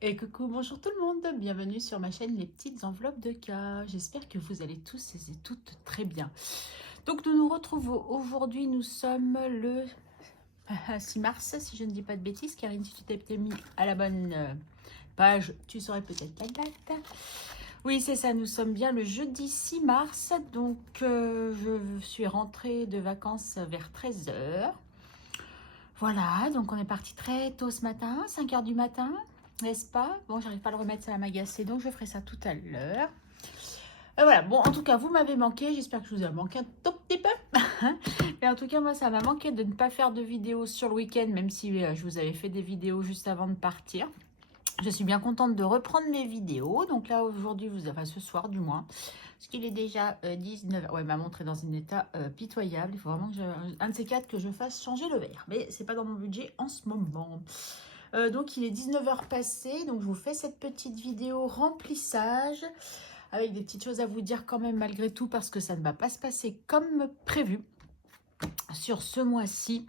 Et coucou, bonjour tout le monde, bienvenue sur ma chaîne Les Petites Enveloppes de Cas. J'espère que vous allez tous et toutes très bien. Donc nous nous retrouvons aujourd'hui, nous sommes le 6 mars, si je ne dis pas de bêtises. Karine, si tu t'étais mis à la bonne page, tu saurais peut-être la date. Oui, c'est ça, nous sommes bien le jeudi 6 mars, donc je suis rentrée de vacances vers 13 heures. Voilà, donc on est parti très tôt ce matin, 5 heures du matin, n'est-ce pas? Bon, j'arrive pas à le remettre, ça va m'agacer, donc je ferai ça tout à l'heure. Voilà, bon, en tout cas, vous m'avez manqué, j'espère que je vous ai manqué un tout petit peu. Et en tout cas, moi, ça m'a manqué de ne pas faire de vidéos sur le week-end, même si je vous avais fait des vidéos juste avant de partir. Je suis bien contente de reprendre mes vidéos, donc là, aujourd'hui, enfin ce soir du moins, parce qu'il est déjà 19h. Ouais, ma montre est dans un état pitoyable. Il faut vraiment que un de ces quatre que je fasse changer le verre. Mais c'est pas dans mon budget en ce moment. Donc il est 19h passé. Donc je vous fais cette petite vidéo remplissage. Avec des petites choses à vous dire quand même malgré tout. Parce que ça ne va pas se passer comme prévu sur ce mois-ci.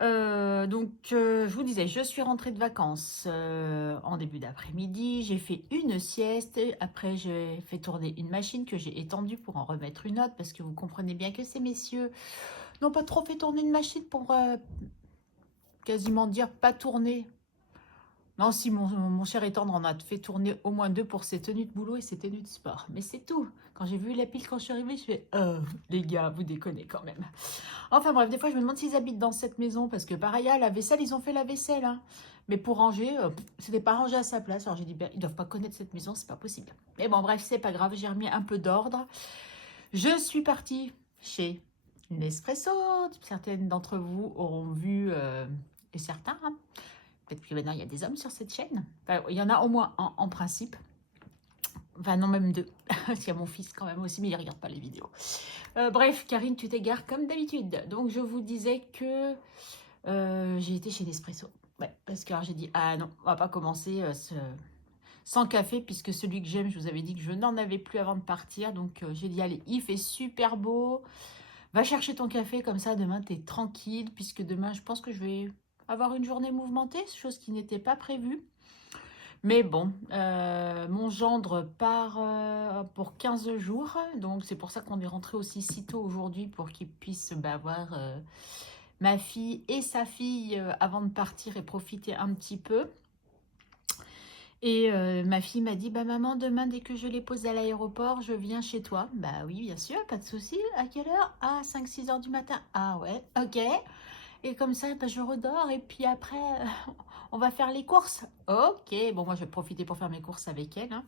Je vous disais, je suis rentrée de vacances en début d'après-midi. J'ai fait une sieste. Après, j'ai fait tourner une machine que j'ai étendue pour en remettre une autre. Parce que vous comprenez bien que ces messieurs n'ont pas trop fait tourner une machine pour quasiment dire pas tourner. Non, si mon cher étendre en a fait tourner au moins deux pour ses tenues de boulot et ses tenues de sport. Mais c'est tout. Quand j'ai vu la pile quand je suis arrivée, je fais les gars, vous déconnez quand même. Enfin bref, des fois je me demande s'ils habitent dans cette maison parce que pareil, la vaisselle, ils ont fait la vaisselle. Hein. Mais pour ranger, c'était pas rangé à sa place. Alors j'ai dit, ben, ils doivent pas connaître cette maison, c'est pas possible. Mais bon, bref, c'est pas grave, j'ai remis un peu d'ordre. Je suis partie chez Nespresso. Certaines d'entre vous auront vu, et certains, hein. Peut-être que maintenant il y a des hommes sur cette chaîne. Enfin, il y en a au moins un en principe. Enfin, non, même deux. Il y a mon fils quand même aussi, mais il ne regarde pas les vidéos. Bref, Karine, tu t'égares comme d'habitude. Donc, je vous disais que j'ai été chez Nespresso. Ouais, parce que j'ai dit, ah non, on va pas commencer sans café, puisque celui que j'aime, je vous avais dit que je n'en avais plus avant de partir. Donc, j'ai dit, allez, il fait super beau. Va chercher ton café, comme ça, demain, tu es tranquille, puisque demain, je pense que je vais avoir une journée mouvementée, chose qui n'était pas prévue. Mais bon, mon gendre part pour 15 jours, donc c'est pour ça qu'on est rentré aussi si tôt aujourd'hui pour qu'il puisse voir ma fille et sa fille avant de partir et profiter un petit peu. Et ma fille m'a dit, bah maman, demain dès que je les pose à l'aéroport, je viens chez toi. Bah oui, bien sûr, pas de souci. À quelle heure? Ah, 5-6 heures du matin. Ah ouais, ok. Et comme ça, bah, je redors et puis après, on va faire les courses. Ok, bon, moi je vais profiter pour faire mes courses avec elle, hein.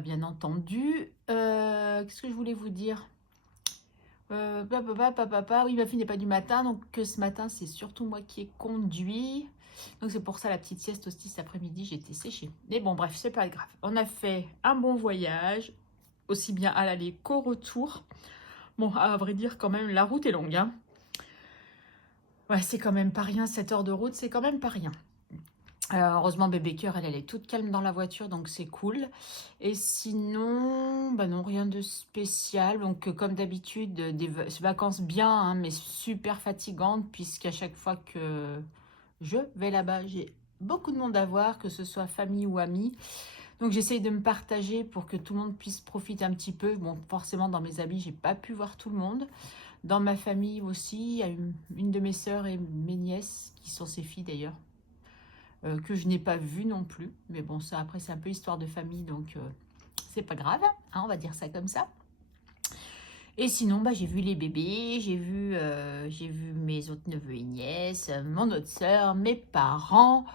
Bien entendu. Qu'est-ce que je voulais vous dire? Oui, ma fille n'est pas du matin, donc que ce matin, c'est surtout moi qui ai conduit. Donc c'est pour ça la petite sieste aussi cet après-midi, j'étais séchée. Mais bon, bref, c'est pas grave. On a fait un bon voyage, aussi bien à l'aller qu'au retour. Bon, à vrai dire, quand même, la route est longue, hein. Ouais, c'est quand même pas rien, 7 heures de route, c'est quand même pas rien. Heureusement, bébé cœur, elle est toute calme dans la voiture, donc c'est cool. Et sinon, bah non, rien de spécial. Donc, comme d'habitude, des vacances bien, hein, mais super fatigantes, puisqu'à chaque fois que je vais là-bas, j'ai beaucoup de monde à voir, que ce soit famille ou amis. Donc, j'essaye de me partager pour que tout le monde puisse profiter un petit peu. Bon, forcément, dans mes amis, j'ai pas pu voir tout le monde. Dans ma famille aussi, il y a une de mes sœurs et mes nièces, qui sont ses filles d'ailleurs, que je n'ai pas vu non plus. Mais bon, ça après c'est un peu histoire de famille, donc c'est pas grave, hein, on va dire ça comme ça. Et sinon, bah, j'ai vu les bébés, j'ai vu mes autres neveux et nièces, mon autre sœur, mes parents.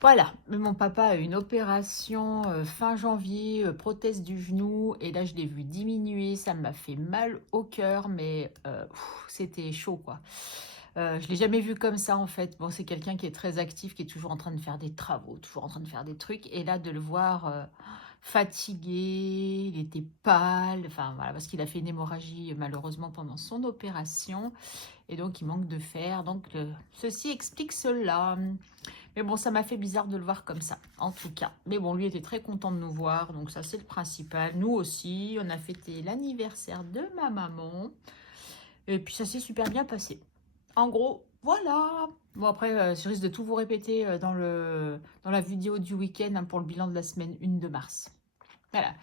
Voilà, mais mon papa a eu une opération fin janvier, prothèse du genou, et là je l'ai vu diminuer, ça m'a fait mal au cœur, mais c'était chaud quoi. Je ne l'ai jamais vu comme ça en fait. Bon, c'est quelqu'un qui est très actif, qui est toujours en train de faire des travaux, toujours en train de faire des trucs. Et là, de le voir fatigué, il était pâle, enfin voilà, parce qu'il a fait une hémorragie malheureusement pendant son opération. Et donc, il manque de fer. Donc, ceci explique cela. Mais bon, ça m'a fait bizarre de le voir comme ça, en tout cas. Mais bon, lui était très content de nous voir, donc ça, c'est le principal. Nous aussi, on a fêté l'anniversaire de ma maman. Et puis, ça s'est super bien passé. En gros, voilà. Bon, après, je risque de tout vous répéter dans la la vidéo du week-end hein, pour le bilan de la semaine 1 de mars. Voilà.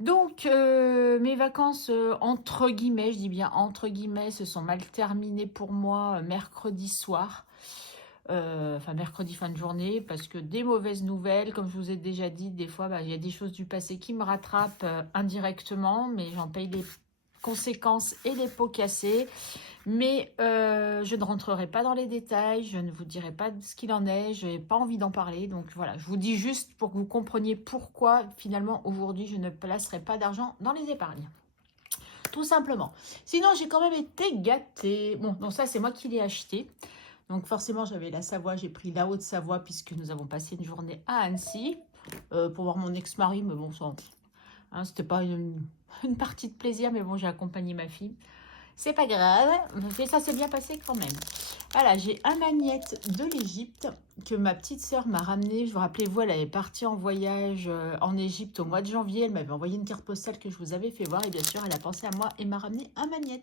Donc, mes vacances, entre guillemets, je dis bien entre guillemets, se sont mal terminées pour moi mercredi soir. Enfin, mercredi fin de journée, parce que des mauvaises nouvelles, comme je vous ai déjà dit, des fois, bah, il y a des choses du passé qui me rattrapent indirectement, mais j'en paye les conséquences et les pots cassés. Mais je ne rentrerai pas dans les détails, je ne vous dirai pas ce qu'il en est, je n'ai pas envie d'en parler. Donc voilà, je vous dis juste pour que vous compreniez pourquoi finalement aujourd'hui je ne placerai pas d'argent dans les épargnes. Tout simplement. Sinon, j'ai quand même été gâtée. Bon, donc ça, c'est moi qui l'ai acheté. Donc forcément, j'avais la Savoie, j'ai pris la Haute-Savoie puisque nous avons passé une journée à Annecy pour voir mon ex-mari. Mais bon, ça, hein, c'était pas une partie de plaisir, mais bon, j'ai accompagné ma fille. C'est pas grave, mais ça s'est bien passé quand même. Voilà, j'ai un magnète de l'Égypte que ma petite sœur m'a ramené. Je vous rappelez-vous, elle avait parti en voyage en Égypte au mois de janvier. Elle m'avait envoyé une carte postale que je vous avais fait voir. Et bien sûr, elle a pensé à moi et m'a ramené un magnète.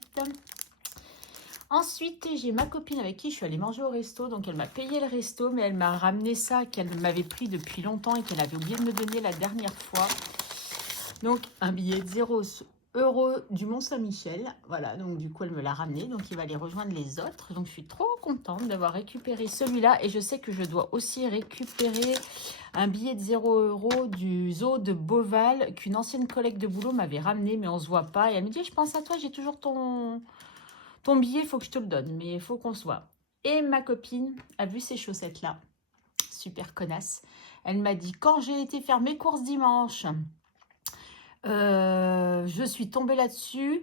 Ensuite, j'ai ma copine avec qui je suis allée manger au resto. Donc, elle m'a payé le resto, mais elle m'a ramené ça qu'elle m'avait pris depuis longtemps et qu'elle avait oublié de me donner la dernière fois. Donc, un billet de 0 € du Mont-Saint-Michel. Voilà, donc du coup, elle me l'a ramené. Donc, il va aller rejoindre les autres. Donc, je suis trop contente d'avoir récupéré celui-là. Et je sais que je dois aussi récupérer un billet de 0 € du zoo de Beauval qu'une ancienne collègue de boulot m'avait ramené, mais on ne se voit pas. Et elle me dit, je pense à toi, j'ai toujours ton billet, il faut que je te le donne, mais il faut qu'on se voit. Et ma copine a vu ces chaussettes-là. Super connasse. Elle m'a dit, quand j'ai été faire mes courses dimanche, je suis tombée là-dessus.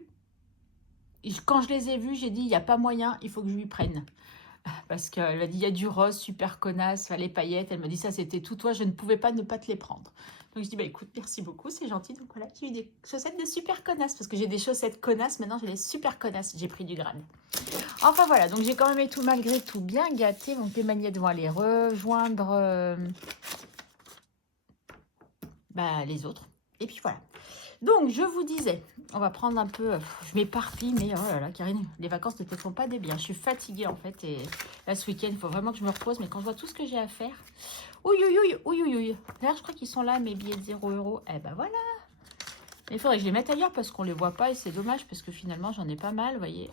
Quand je les ai vus, j'ai dit, il n'y a pas moyen, il faut que je lui prenne. Parce qu'elle a dit, il y a du rose, super connasse, les paillettes. Elle m'a dit, ça c'était tout toi, je ne pouvais pas ne pas te les prendre. Donc je dis, bah écoute, merci beaucoup, c'est gentil. Donc voilà, j'ai eu des chaussettes de super connasse. Parce que j'ai des chaussettes connasses, maintenant j'ai des super connasses. J'ai pris du grade. Enfin voilà, donc j'ai quand même été malgré tout bien gâtée. Donc les magnettes vont aller rejoindre les autres. Et puis voilà. Donc, je vous disais, on va prendre un peu... je m'éparpille, mais oh là là, Karine, les vacances ne te font pas des biens. Je suis fatiguée, en fait, et là, ce week-end, il faut vraiment que je me repose. Mais quand je vois tout ce que j'ai à faire... Ouïe, ouïe, ouïe, ouïe, ouïe. D'ailleurs, je crois qu'ils sont là, mes billets de 0 €. Eh ben voilà. Il faudrait que je les mette ailleurs parce qu'on ne les voit pas et c'est dommage parce que finalement, j'en ai pas mal, vous voyez.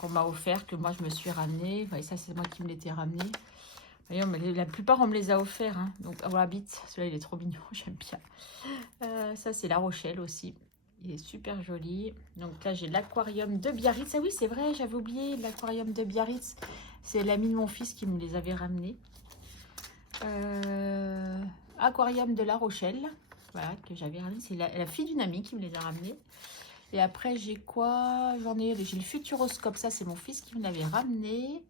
Qu'on m'a offert, que moi, je me suis ramené. Vous voyez, ça, c'est moi qui me l'étais ramené. Voyons, mais la plupart, on me les a offerts. Hein. Donc, voilà, bite. Celui-là, il est trop mignon. J'aime bien. Ça, c'est La Rochelle aussi. Il est super joli. Donc là, j'ai l'aquarium de Biarritz. Ah oui, c'est vrai, j'avais oublié l'aquarium de Biarritz. C'est l'ami de mon fils qui me les avait ramenés. Aquarium de La Rochelle. Voilà, que j'avais ramené. C'est la fille d'une amie qui me les a ramenés. Et après, j'ai quoi? J'ai le Futuroscope. Ça, c'est mon fils qui me l'avait ramené.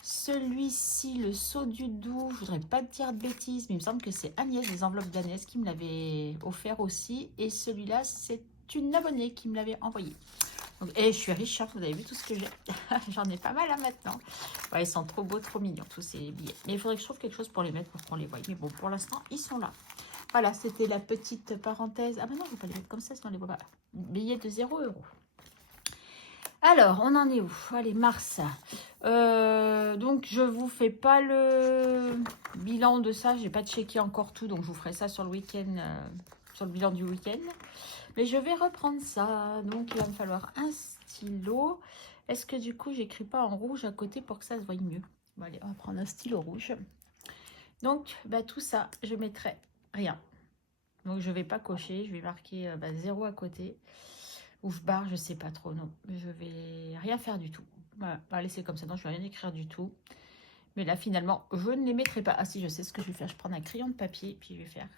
Celui-ci, le Saut du Doubs, je voudrais pas te dire de bêtises, mais il me semble que c'est Agnès, les enveloppes d'Agnès qui me l'avait offert aussi. Et celui-là, c'est une abonnée qui me l'avait envoyé. Donc, et je suis riche, hein, vous avez vu tout ce que j'ai. J'en ai pas mal maintenant. Ouais, ils sont trop beaux, trop mignons, tous ces billets. Mais il faudrait que je trouve quelque chose pour les mettre, pour qu'on les voie. Mais bon, pour l'instant, ils sont là. Voilà, c'était la petite parenthèse. Ah ben non, je ne vais pas les mettre comme ça, sinon on les voit pas. Billet de 0 €. Alors, on en est où? Allez, mars. Donc, je vous fais pas le bilan de ça. J'ai pas checké encore tout, donc je vous ferai ça sur le week-end, sur le bilan du week-end. Mais je vais reprendre ça. Donc, il va me falloir un stylo. Est-ce que du coup, j'écris pas en rouge à côté pour que ça se voie mieux? Bon, allez, on va prendre un stylo rouge. Donc, tout ça, je mettrai rien. Donc, je vais pas cocher. Je vais marquer 0 à côté. Ou je barre, je sais pas trop, non. Je vais rien faire du tout. Voilà, on va laisser comme ça, non, je vais rien écrire du tout. Mais là, finalement, je ne les mettrai pas. Ah si, je sais ce que je vais faire. Je prends un crayon de papier, puis je vais faire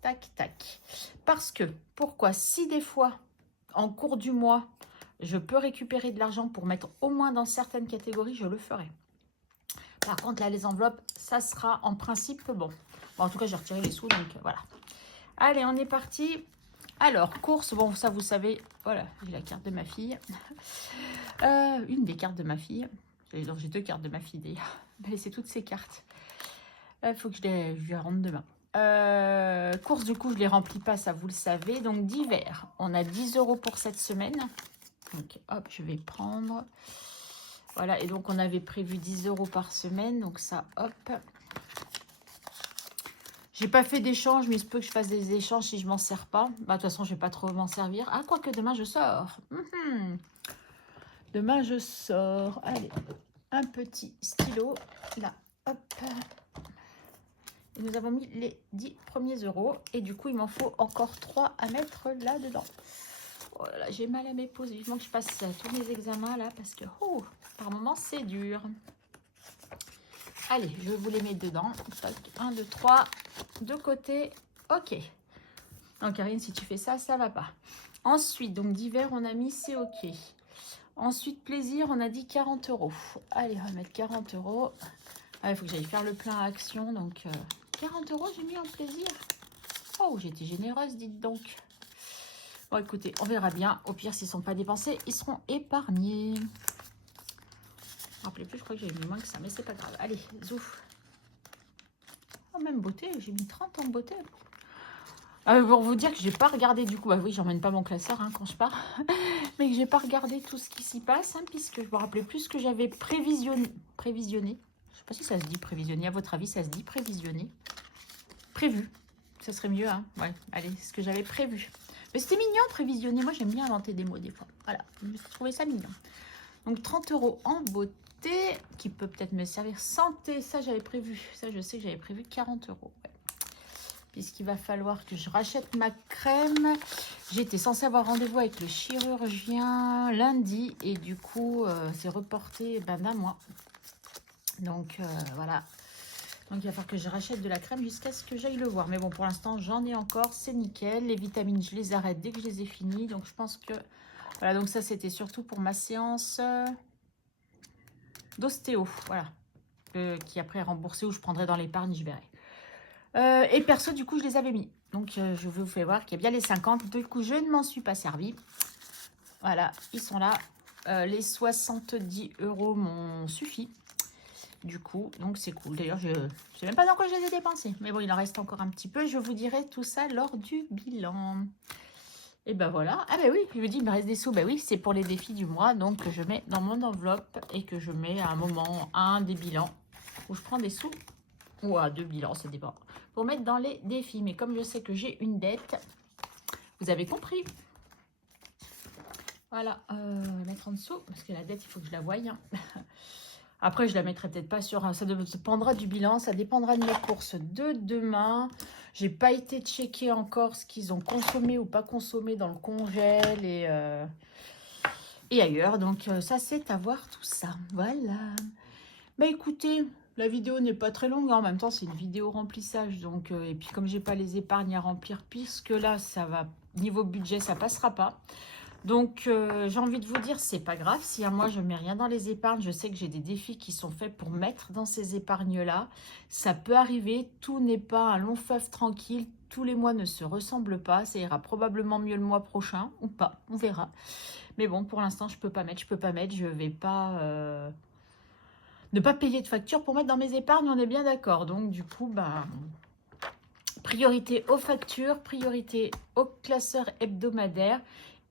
tac, tac. Parce que, pourquoi? Si des fois, en cours du mois, je peux récupérer de l'argent pour mettre au moins dans certaines catégories, je le ferai. Par contre, là, les enveloppes, ça sera en principe bon. En tout cas, j'ai retiré les sous, donc voilà. Allez, on est parti. Alors, course, bon, ça, vous savez, voilà, j'ai la carte de ma fille. Une des cartes de ma fille. J'ai 2 cartes de ma fille, d'ailleurs. Elle m'a laissé toutes ces cartes. Il faut que je les rentre demain. Course, du coup, je ne les remplis pas, ça, vous le savez. Donc, d'hiver, on a 10 € pour cette semaine. Donc, hop, je vais prendre Voilà, et donc on avait prévu 10 € par semaine. Donc ça, hop. J'ai pas fait d'échange, mais il se peut que je fasse des échanges si je m'en sers pas. Bah, de toute façon, je vais pas trop m'en servir. Ah, quoique demain, je sors. Demain, je sors. Allez, un petit stylo. Là, hop. Et nous avons mis les 10 premiers euros. Et du coup, il m'en faut encore 3 à mettre là-dedans. Oh là là, j'ai mal à mes pauses. Vivement que je passe tous mes examens là, parce que par moment, c'est dur. Allez, je vous les mets dedans. 1, 2, 3. De côté. Ok. Non, Karine, si tu fais ça, ça va pas. Ensuite, donc d'hiver, on a mis c'est ok. Ensuite, plaisir, on a dit 40 €. Allez, on va mettre 40 €. Ah, il faut que j'aille faire le plein à action. Donc, 40 € j'ai mis en plaisir. Oh, j'étais généreuse, dites donc. Bon, écoutez, on verra bien. Au pire, s'ils ne sont pas dépensés, ils seront épargnés. Rappelez plus, je crois que j'ai mis moins que ça, mais c'est pas grave. Allez, zouf. Oh, même beauté, j'ai mis 30 en beauté. Pour vous dire que j'ai pas regardé du coup, bah oui, j'emmène pas mon classeur hein, quand je pars, mais que j'ai pas regardé tout ce qui s'y passe, hein, puisque je me rappelais plus ce que j'avais prévisionné. Je sais pas si ça se dit prévisionner, à votre avis ça se dit prévisionner? Prévu, ça serait mieux, hein. Ouais, allez, c'est ce que j'avais prévu. Mais c'était mignon prévisionner, moi j'aime bien inventer des mots des fois, voilà, je trouvais ça mignon. Donc 30 € en beauté, qui peut peut-être me servir. Santé, ça j'avais prévu, ça je sais que j'avais prévu 40 €. Ouais. Puisqu'il va falloir que je rachète ma crème. J'étais censée avoir rendez-vous avec le chirurgien lundi. Et du coup, c'est reporté d'un mois. Donc, voilà. Donc, il va falloir que je rachète de la crème jusqu'à ce que j'aille le voir. Mais bon, pour l'instant, j'en ai encore. C'est nickel. Les vitamines, je les arrête dès que je les ai finies. Donc, je pense que... Voilà, donc ça, c'était surtout pour ma séance d'ostéo. Voilà. Qui après est remboursée ou je prendrai dans l'épargne, je verrai. Et perso, du coup, je les avais mis. Donc, je vous fais voir qu'il y a bien les 50. Du coup, je ne m'en suis pas servi. Voilà, ils sont là. Les 70 € m'ont suffi. Du coup, donc c'est cool. D'ailleurs, je ne sais même pas dans quoi je les ai dépensés. Mais bon, il en reste encore un petit peu. Je vous dirai tout ça lors du bilan. Et ben voilà. Ah ben oui, je me dis, il me reste des sous. Ben oui, c'est pour les défis du mois. Donc, je mets dans mon enveloppe et que je mets à un moment un des bilans où je prends des sous. Ou à 2 bilans, ça dépend. Pour mettre dans les défis. Mais comme je sais que j'ai une dette, vous avez compris. Voilà, mettre en dessous, parce que la dette, il faut que je la voie. Hein. Après, je la mettrai peut-être pas sur... Ça dépendra du bilan, ça dépendra de mes courses de demain. J'ai pas été checker encore ce qu'ils ont consommé ou pas consommé dans le congèle et ailleurs. Donc, ça, c'est à voir tout ça. Voilà. Bah écoutez... La vidéo n'est pas très longue, hein. En même temps c'est une vidéo remplissage, donc et puis comme j'ai pas les épargnes à remplir, puisque là ça va, niveau budget ça passera pas. Donc j'ai envie de vous dire, c'est pas grave, si à moi je mets rien dans les épargnes, je sais que j'ai des défis qui sont faits pour mettre dans ces épargnes là, ça peut arriver, tout n'est pas un long fleuve tranquille, tous les mois ne se ressemblent pas, ça ira probablement mieux le mois prochain, ou pas, on verra. Mais bon, pour l'instant je peux pas mettre, je vais pas... Ne pas payer de facture pour mettre dans mes épargnes, on est bien d'accord. Donc, du coup, bah, priorité aux factures, priorité au classeur hebdomadaire.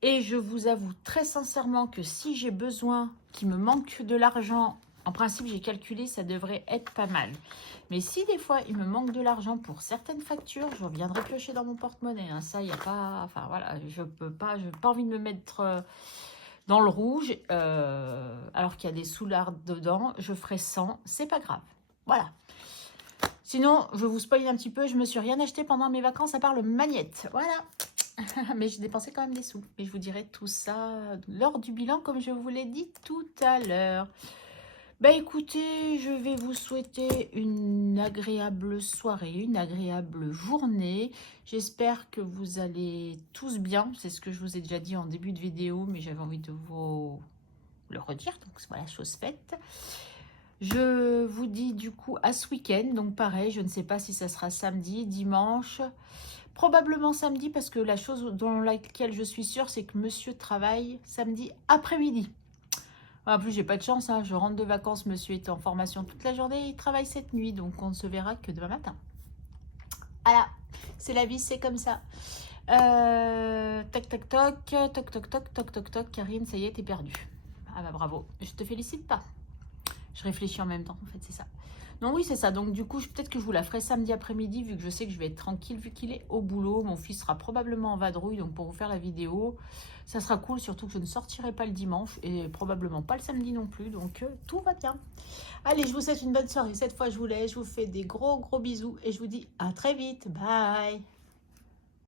Et je vous avoue très sincèrement que si j'ai besoin, qu'il me manque de l'argent, en principe, j'ai calculé, ça devrait être pas mal. Mais si des fois, il me manque de l'argent pour certaines factures, je reviendrai piocher dans mon porte-monnaie. Hein. Ça, il n'y a pas... Enfin, voilà, je n'ai pas envie de me mettre... dans le rouge, alors qu'il y a des soulards dedans, je ferai 100, c'est pas grave. Voilà. Sinon, je vous spoil un petit peu, je me suis rien acheté pendant mes vacances à part le magnète. Voilà. Mais j'ai dépensé quand même des sous. Et je vous dirai tout ça lors du bilan, comme je vous l'ai dit tout à l'heure. Bah écoutez, je vais vous souhaiter une agréable soirée, une agréable journée. J'espère que vous allez tous bien. C'est ce que je vous ai déjà dit en début de vidéo, mais j'avais envie de vous le redire. Donc voilà, chose faite. Je vous dis du coup à ce week-end. Donc pareil, je ne sais pas si ça sera samedi, dimanche. Probablement samedi, parce que la chose dans laquelle je suis sûre, c'est que monsieur travaille samedi après-midi. En plus, j'ai pas de chance, hein. Je rentre de vacances, monsieur est en formation toute la journée, il travaille cette nuit, donc on ne se verra que demain matin. Voilà, c'est la vie, c'est comme ça. Toc, toc, toc, toc, toc, toc, toc, toc, toc, Karine, ça y est, t'es perdue. Ah bah bravo, je te félicite pas. Je réfléchis en même temps, en fait, c'est ça. Non, oui, c'est ça. Donc, du coup, peut-être que je vous la ferai samedi après-midi, vu que je sais que je vais être tranquille, vu qu'il est au boulot. Mon fils sera probablement en vadrouille, donc pour vous faire la vidéo, ça sera cool, surtout que je ne sortirai pas le dimanche, et probablement pas le samedi non plus, donc tout va bien. Allez, je vous souhaite une bonne soirée. Cette fois, je vous laisse, je vous fais des gros bisous, et je vous dis à très vite. Bye!